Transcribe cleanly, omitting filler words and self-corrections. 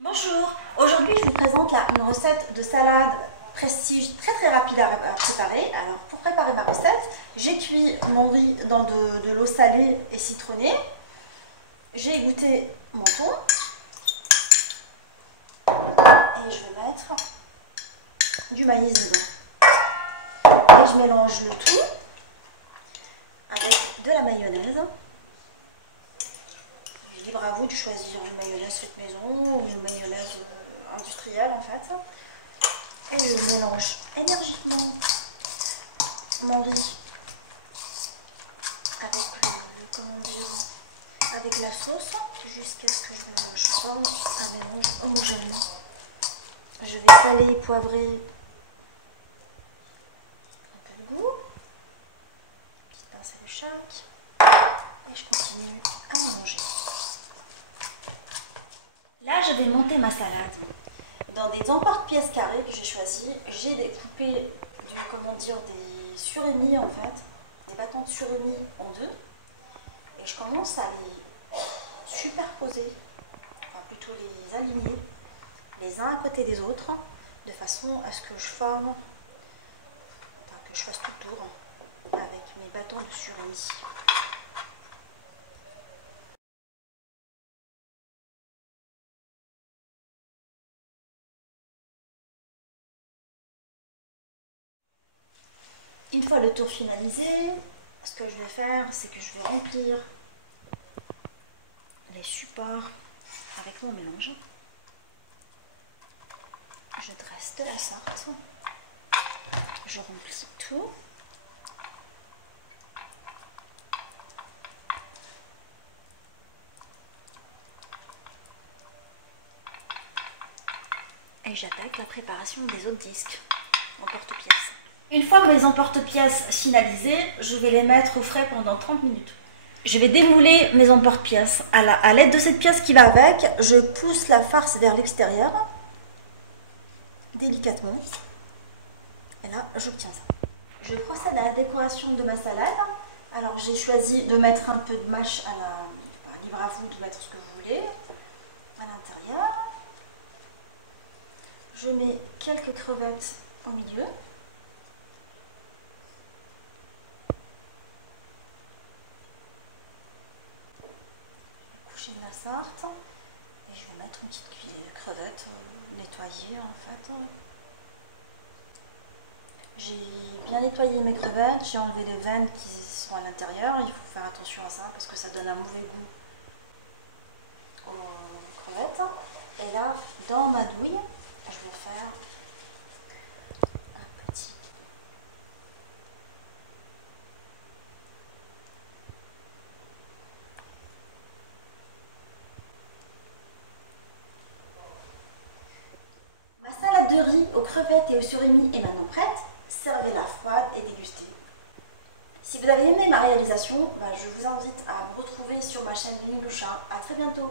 Bonjour, aujourd'hui je vous présente une recette de salade prestige très rapide à préparer. Alors pour préparer ma recette, j'ai cuit mon riz dans de l'eau salée et citronnée. J'ai égoutter mon thon et je vais mettre du maïs dedans. Et je mélange le tout avec de la mayonnaise. Libre à vous de choisir une mayonnaise faite maison ou une mayonnaise industrielle en fait. Et je mélange énergiquement mon riz avec la sauce jusqu'à ce que je forme un mélange homogène. Je vais saler et poivrer un peu le goût, une petite pincée de chaque, et je continue à mélanger. Là, je vais monter ma salade dans des emporte-pièces carrés que j'ai choisi. J'ai découpé des surimi en fait, des bâtons de surimi en deux, et je commence à les superposer, enfin plutôt les aligner les uns à côté des autres, de façon à ce que je forme, que je fasse tout le tour avec mes bâtons de surimi. Une fois le tour finalisé, ce que je vais faire, c'est que je vais remplir les supports avec mon mélange. Je dresse de la sorte, je remplis tout. Et j'attaque la préparation des autres disques en porte-pièces. Une fois mes emporte-pièces finalisées, je vais les mettre au frais pendant 30 minutes. Je vais démouler mes emporte-pièces. À l'aide de cette pièce qui va avec, je pousse la farce vers l'extérieur, délicatement. Et là, j'obtiens ça. Je procède à la décoration de ma salade. Alors, j'ai choisi de mettre un peu de mâche libre à vous de mettre ce que vous voulez à l'intérieur. Je mets quelques crevettes au milieu. De la sorte, et je vais mettre une petite cuillère de crevettes nettoyées en fait. J'ai bien nettoyé mes crevettes, j'ai enlevé les veines qui sont à l'intérieur. Il faut faire attention à ça parce que ça donne un mauvais goût aux crevettes. Et là, dans ma douille, je vais faire un petit de riz aux crevettes et aux surimi est maintenant prête. Servez-la froide et dégustez. Si vous avez aimé ma réalisation, je vous invite à me retrouver sur ma chaîne Léonie Le Chat. À très bientôt.